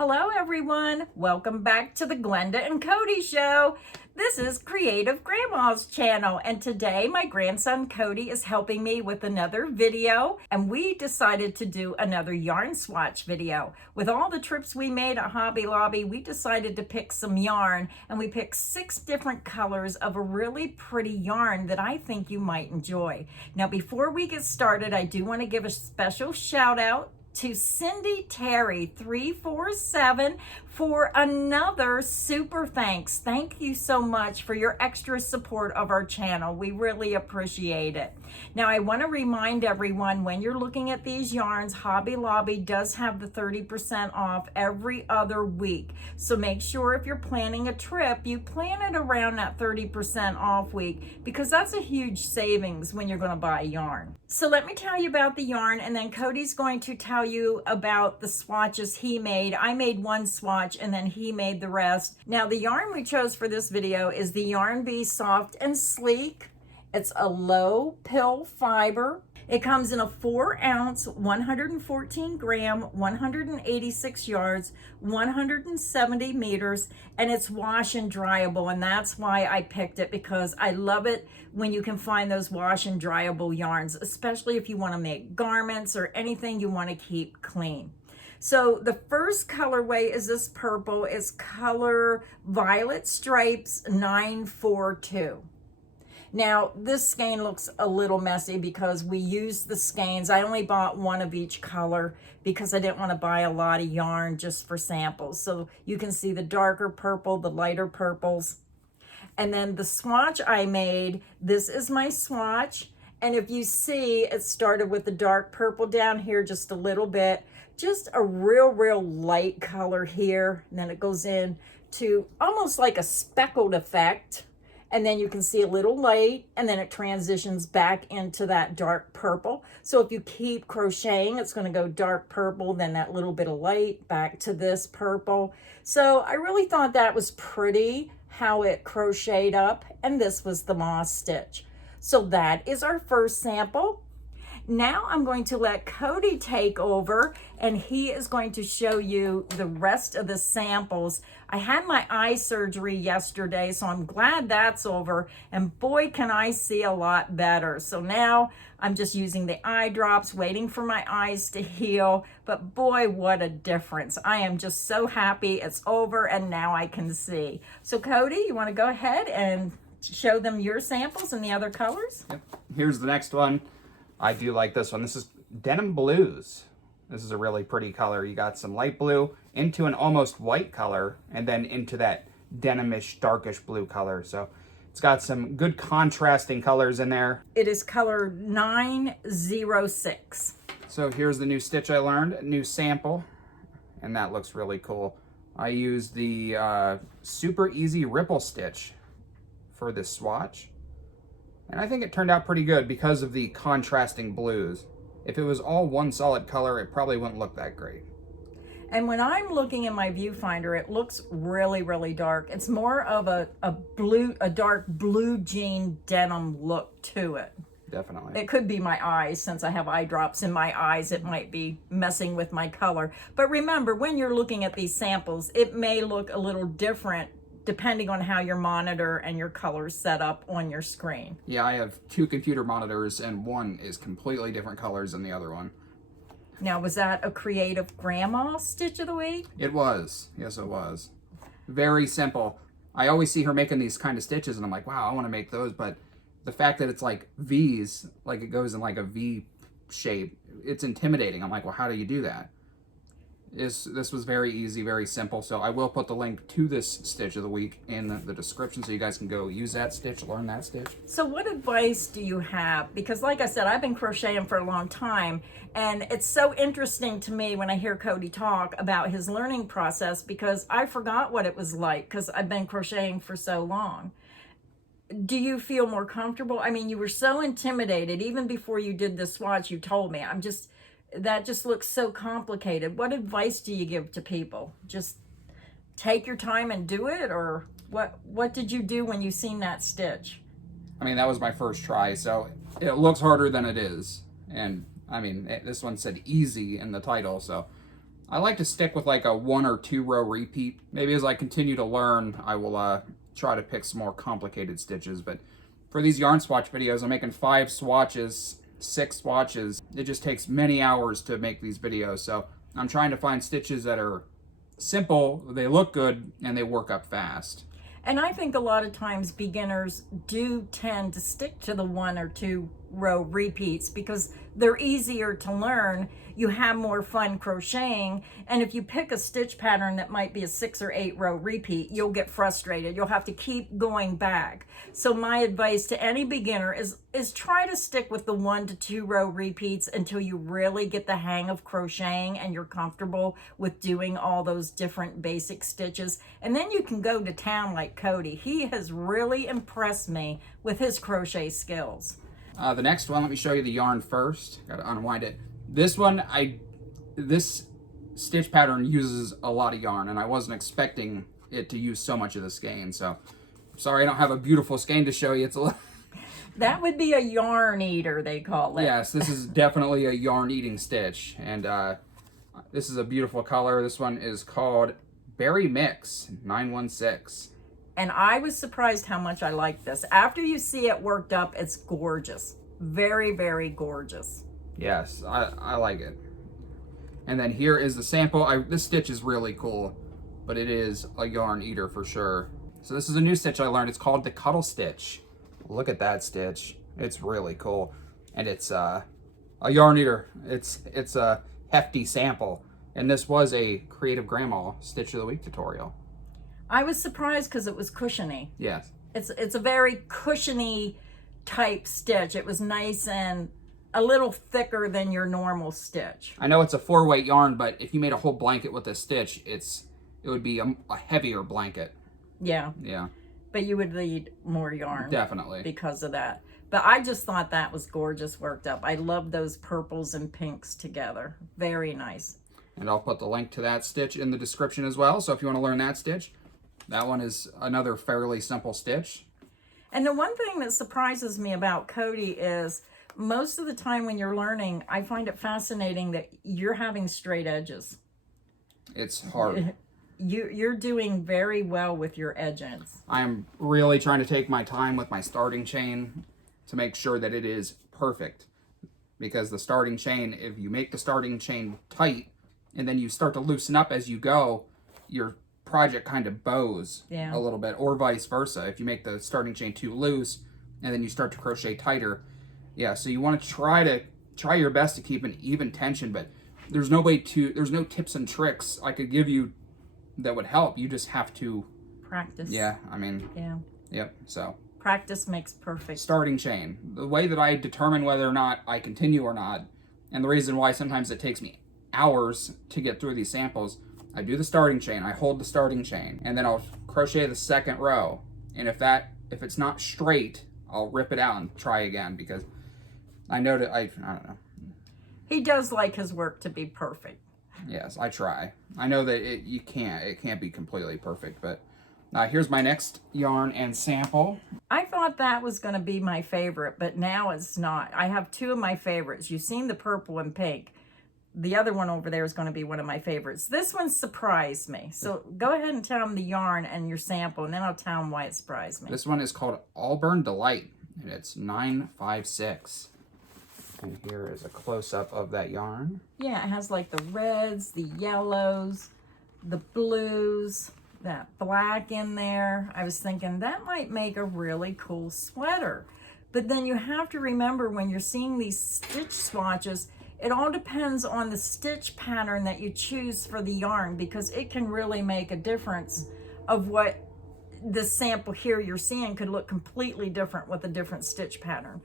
Hello everyone, welcome back to the Glenda and Cody show. This is Creative Grandma's channel, and today my grandson Cody is helping me with another video, and we decided to do another yarn swatch video. With all the trips we made at Hobby Lobby, we decided to pick some yarn, and we picked 6 different colors of a really pretty yarn that I think you might enjoy. Now before we get started, I do want to give a special shout out to Cindy Terry 347 for another super thanks. Thank you so much for your extra support of our channel. We really appreciate it. Now I want to remind everyone, when you're looking at these yarns, Hobby Lobby does have the 30% off every other week. So make sure if you're planning a trip, you plan it around that 30% off week, because that's a huge savings when you're going to buy yarn. So let me tell you about the yarn, and then Cody's going to tell you about the swatches he made. I made one swatch and then he made the rest. Now the yarn we chose for this video is the Yarn Bee Soft and Sleek. It's a low pill fiber. It comes in a 4-ounce, 114 gram, 186 yards, 170 meters, and it's wash and dryable. And that's why I picked it, because I love it when you can find those wash and dryable yarns, especially if you want to make garments or anything you want to keep clean. So the first colorway is this purple. It's color Violet Stripes 942. Now, this skein looks a little messy because we used the skeins. I only bought one of each color because I didn't want to buy a lot of yarn just for samples. So you can see the darker purple, the lighter purples. And then the swatch I made, this is my swatch. And if you see, it started with the dark purple down here just a little bit. Just a real light color here. And then it goes in to almost like a speckled effect. And then you can see a little light, and then it transitions back into that dark purple. So if you keep crocheting, it's going to go dark purple, then that little bit of light, back to this purple. So I really thought that was pretty how it crocheted up, and this was the moss stitch. So that is our first sample. Now I'm going to let Cody take over, and he is going to show you the rest of the samples. I had my eye surgery yesterday, so I'm glad that's over, and boy can I see a lot better. So now I'm just using the eye drops, waiting for my eyes to heal, but boy, what a difference. I am just so happy it's over and now I can see. So Cody, you want to go ahead and show them your samples and the other colors? Yep. Here's the next one. I do like this one. This is Denim Blues. This is a really pretty color. You got some light blue into an almost white color, and then into that denimish, darkish blue color. So it's got some good contrasting colors in there. It is color 906. So here's the new stitch I learned, a new sample, and that looks really cool. I used the super easy ripple stitch for this swatch. And I think it turned out pretty good because of the contrasting blues. If it was all one solid color, it probably wouldn't look that great. And when I'm looking in my viewfinder, it looks really dark. It's more of a dark blue jean denim look to it. Definitely. It could be my eyes. Since I have eye drops in my eyes, it might be messing with my color. But remember, when you're looking at these samples, it may look a little different depending on how your monitor and your colors set up on your screen. Yeah, I have 2 computer monitors, and one is completely different colors than the other one. Now, was that a Creative Grandma stitch of the week? It was. Yes, it was. Very simple. I always see her making these kind of stitches, and I'm like, wow, I want to make those. But the fact that it's like V's, like it goes in like a V shape, it's intimidating. I'm like, well, how do you do that? This was very easy, very simple. So I will put the link to this stitch of the week in the description, so you guys can go use that stitch, learn that stitch. So what advice do you have? Because like I said, I've been crocheting for a long time, and it's so interesting to me when I hear Cody talk about his learning process, because I forgot what it was like because I've been crocheting for so long. Do you feel more comfortable? I mean, you were so intimidated even before you did the swatch. You told me, that just looks so complicated. What advice do you give to people? Just take your time and do it? Or what did you do when you seen that stitch? I mean, that was my first try, so it looks harder than it is. And I mean, this one said easy in the title, so I like to stick with like a 1 or 2 row repeat. Maybe as I continue to learn, I will try to pick some more complicated stitches. But for these yarn swatch videos, I'm making 5 swatches, 6 swatches. It just takes many hours to make these videos. So I'm trying to find stitches that are simple, they look good, and they work up fast. And I think a lot of times beginners do tend to stick to the 1 or 2 row repeats because they're easier to learn. You have more fun crocheting. And if you pick a stitch pattern that might be a 6 or 8 row repeat, you'll get frustrated. You'll have to keep going back. So my advice to any beginner is try to stick with the 1 to 2 row repeats until you really get the hang of crocheting and you're comfortable with doing all those different basic stitches. And then you can go to town like Cody. He has really impressed me with his crochet skills. The next one, let me show you the yarn first. Got to unwind it. This one, this stitch pattern uses a lot of yarn, and I wasn't expecting it to use so much of the skein. So, sorry I don't have a beautiful skein to show you. It's a little... That would be a yarn eater, they call it. Yes, this is definitely a yarn eating stitch, and this is a beautiful color. This one is called Berry Mix 916. And I was surprised how much I like this. After you see it worked up, it's gorgeous. Very, very gorgeous. Yes, I like it. And then here is the sample. This stitch is really cool, but it is a yarn eater for sure. So this is a new stitch I learned. It's called the Cuddle Stitch. Look at that stitch. It's really cool. And it's a yarn eater. It's a hefty sample. And this was a Creative Grandma Stitch of the Week tutorial. I was surprised because it was cushiony. Yes. It's a very cushiony type stitch. It was nice and a little thicker than your normal stitch. I know it's a 4-weight yarn, but if you made a whole blanket with this stitch, it would be a heavier blanket. Yeah. Yeah. But you would need more yarn. Definitely. Because of that. But I just thought that was gorgeous worked up. I love those purples and pinks together. Very nice. And I'll put the link to that stitch in the description as well. So if you want to learn that stitch, that one is another fairly simple stitch. And the one thing that surprises me about Cody is most of the time when you're learning, I find it fascinating that you're having straight edges. It's hard. You're doing very well with your edges. I'm really trying to take my time with my starting chain to make sure that it is perfect. Because the starting chain, if you make the starting chain tight and then you start to loosen up as you go, your project kind of bows a little bit, or vice versa. If you make the starting chain too loose and then you start to crochet tighter. Yeah, so you want to try your best to keep an even tension, but there's no tips and tricks I could give you that would help. You just have to practice. Yeah, I mean, yeah. Yep, so practice makes perfect. Starting chain. The way that I determine whether or not I continue or not, and the reason why sometimes it takes me hours to get through these samples, I do the starting chain, I hold the starting chain, and then I'll crochet the second row. And if it's not straight, I'll rip it out and try again, because I know that I don't know. He does like his work to be perfect. Yes, I try. I know that it can't be completely perfect, but here's my next yarn and sample. I thought that was going to be my favorite, but now it's not. I have 2 of my favorites. You've seen the purple and pink. The other one over there is going to be one of my favorites. This one surprised me. So go ahead and tell them the yarn and your sample, and then I'll tell them why it surprised me. This one is called Auburn Delight, and it's 956. And here is a close-up of that yarn. Yeah, it has like the reds, the yellows, the blues, that black in there. I was thinking that might make a really cool sweater. But then you have to remember when you're seeing these stitch swatches, it all depends on the stitch pattern that you choose for the yarn, because it can really make a difference of what the sample here you're seeing could look completely different with a different stitch pattern.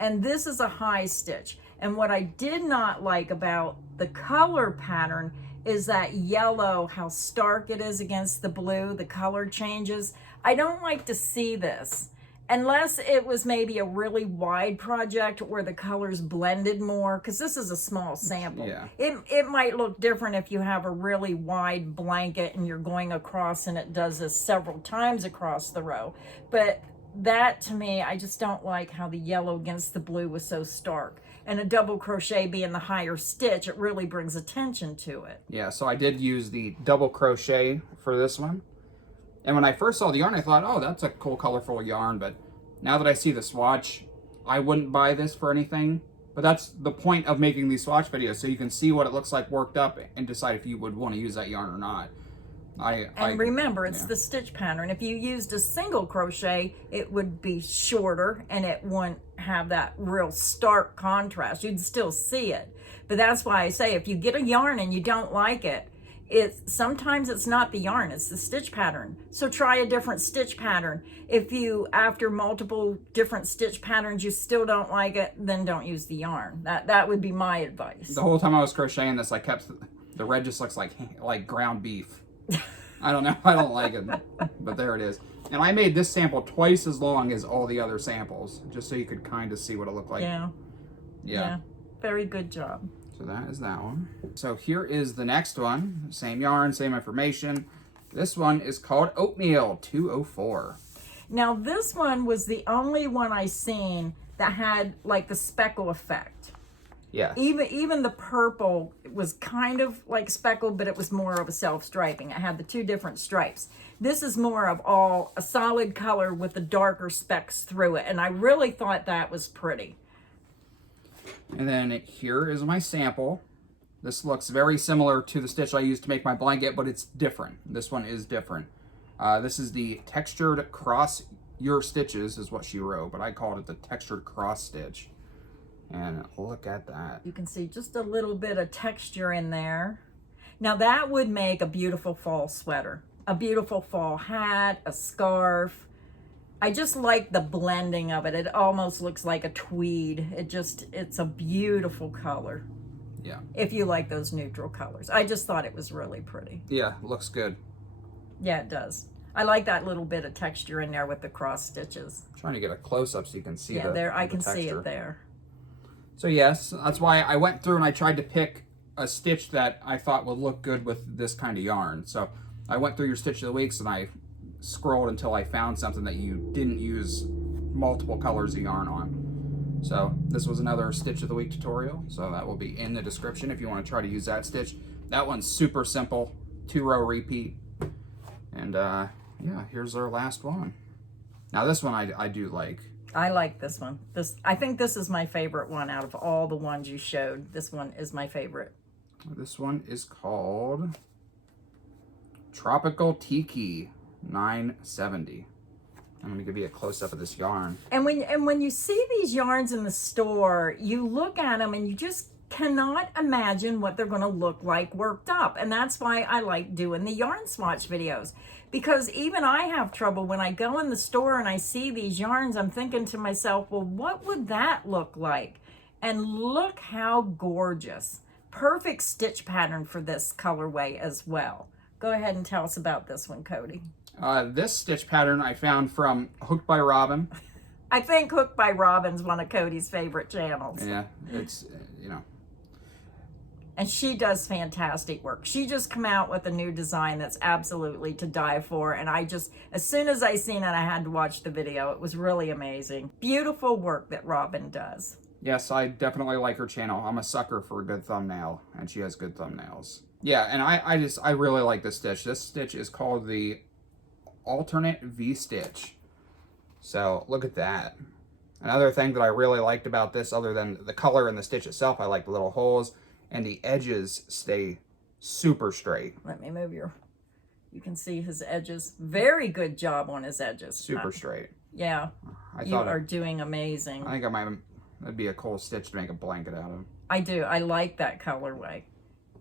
And this is a high stitch. And what I did not like about the color pattern is that yellow, how stark it is against the blue, the color changes. I don't like to see this. Unless it was maybe a really wide project where the colors blended more, because this is a small sample. Yeah. It might look different if you have a really wide blanket and you're going across and it does this several times across the row. But that, to me, I just don't like how the yellow against the blue was so stark. and a double crochet being the higher stitch, it really brings attention to it. Yeah, so I did use the double crochet for this one. And when I first saw the yarn, I thought, oh, that's a cool, colorful yarn. But now that I see the swatch, I wouldn't buy this for anything. But that's the point of making these swatch videos, so you can see what it looks like worked up and decide if you would want to use that yarn or not. Remember, it's the stitch pattern. If you used a single crochet, it would be shorter and it wouldn't have that real stark contrast. You'd still see it. But that's why I say if you get a yarn and you don't like it, sometimes it's not the yarn, it's the stitch pattern. So try a different stitch pattern. If you, after multiple different stitch patterns, you still don't like it, then don't use the yarn. That would be my advice. The whole time I was crocheting this, I kept, the red just looks like ground beef. I don't know, I don't like it, but there it is. And I made this sample twice as long as all the other samples, just so you could kind of see what it looked like. Yeah. Very good job. So that is that one. So here is the next one. Same yarn, same information. This one is called Oatmeal 204. Now this one was the only one I seen that had like the speckle effect. Yeah. Even the purple was kind of like speckled, but it was more of a self-striping. It had the two different stripes. This is more of all a solid color with the darker specks through it, and I really thought that was pretty. And then here is my sample. This looks very similar to the stitch I used to make my blanket, but it's different. This one is different. This is the textured cross your stitches is what she wrote, but I called it the textured cross stitch. And look at that. You can see just a little bit of texture in there. Now that would make a beautiful fall sweater, a beautiful fall hat, a scarf. I just like the blending of it. It almost looks like a tweed. It's a beautiful color. Yeah. If you like those neutral colors. I just thought it was really pretty. Yeah, looks good. Yeah, it does. I like that little bit of texture in there with the cross stitches. I'm trying to get a close-up so you can see I can texture. see it there. So yes, that's why I went through and I tried to pick a stitch that I thought would look good with this kind of yarn. So I went through your stitch of the weeks and I scrolled until I found something that you didn't use multiple colors of yarn on. So this was another stitch of the week tutorial. So that will be in the description if you want to try to use that stitch. That one's super simple, 2-row repeat. And yeah, here's our last one. Now this one I do like. I like this one. I think this is my favorite one out of all the ones you showed. This one is my favorite. This one is called Tropical Tiki 970. I'm going to give you a close-up of this yarn. And when you see these yarns in the store, you look at them and you just cannot imagine what they're going to look like worked up. And that's why I like doing the yarn swatch videos. Because even I have trouble when I go in the store and I see these yarns, I'm thinking to myself, well, what would that look like? And look how gorgeous. Perfect stitch pattern for this colorway as well. Go ahead and tell us about this one, Cody. This stitch pattern I found from Hooked by Robin. I think Hooked by Robin's one of Cody's favorite channels. Yeah, it's, you know. And she does fantastic work. She just come out with a new design that's absolutely to die for. And I just, as soon as I seen it, I had to watch the video. It was really amazing. Beautiful work that Robin does. Yes, I definitely like her channel. I'm a sucker for a good thumbnail, and she has good thumbnails. Yeah, and I really like this stitch. This stitch is called the alternate V-stitch. So look at that. Another thing that I really liked about this, other than the color and the stitch itself, I like the little holes. And the edges stay super straight. Let me move you can see his edges. Very good job on his edges. Super straight. Yeah, you are doing amazing. I think that'd be a cool stitch to make a blanket out of. I do. I like that colorway.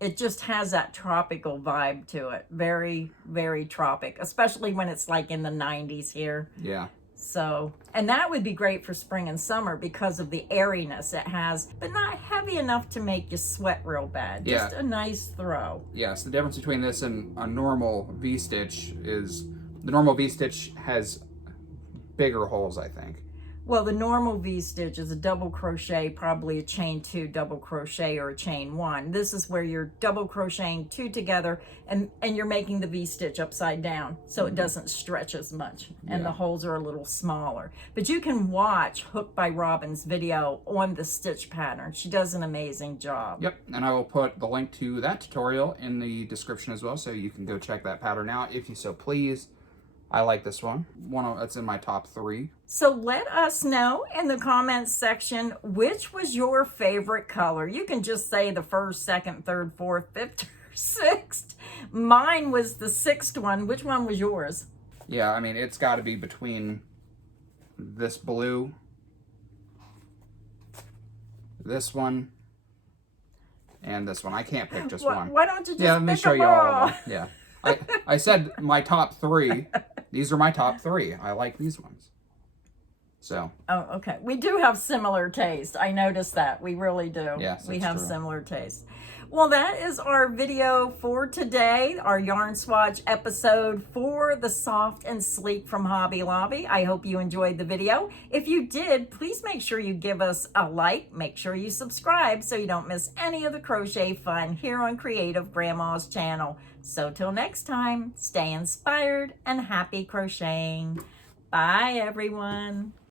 It just has that tropical vibe to it. Very, very tropic, especially when it's like in the 90s here. Yeah. So, and that would be great for spring and summer because of the airiness it has, but not heavy enough to make you sweat real bad. Just a nice throw. Yes, the difference between this and a normal V-stitch is the normal V-stitch has bigger holes, I think. Well, the normal V-stitch is a double crochet, probably a chain 2 double crochet or a chain 1. This is where you're double crocheting 2 together and you're making the V-stitch upside down so it doesn't stretch as much and the holes are a little smaller. But you can watch Hook by Robin's video on the stitch pattern. She does an amazing job. Yep, and I will put the link to that tutorial in the description as well, so you can go check that pattern out if you so please. I like this one. It's in my top 3. So let us know in the comments section which was your favorite color. You can just say the first, second, third, fourth, fifth, or sixth. Mine was the 6th one. Which one was yours? Yeah, I mean, it's got to be between this blue, this one, and this one. I can't pick just one. Why don't you just let me pick show them you all all? of them. Yeah. I said my top 3. These are my top 3. I like these ones. So. Oh, okay. We do have similar taste. I noticed that. We really do. Yes, we that's have true. similar taste. Well, that is our video for today, our yarn swatch episode for the Soft and Sleek from Hobby Lobby. I hope you enjoyed the video. If you did, please make sure you give us a like. Make sure you subscribe so you don't miss any of the crochet fun here on Creative Grandma's channel. So till next time, stay inspired and happy crocheting. Bye, everyone.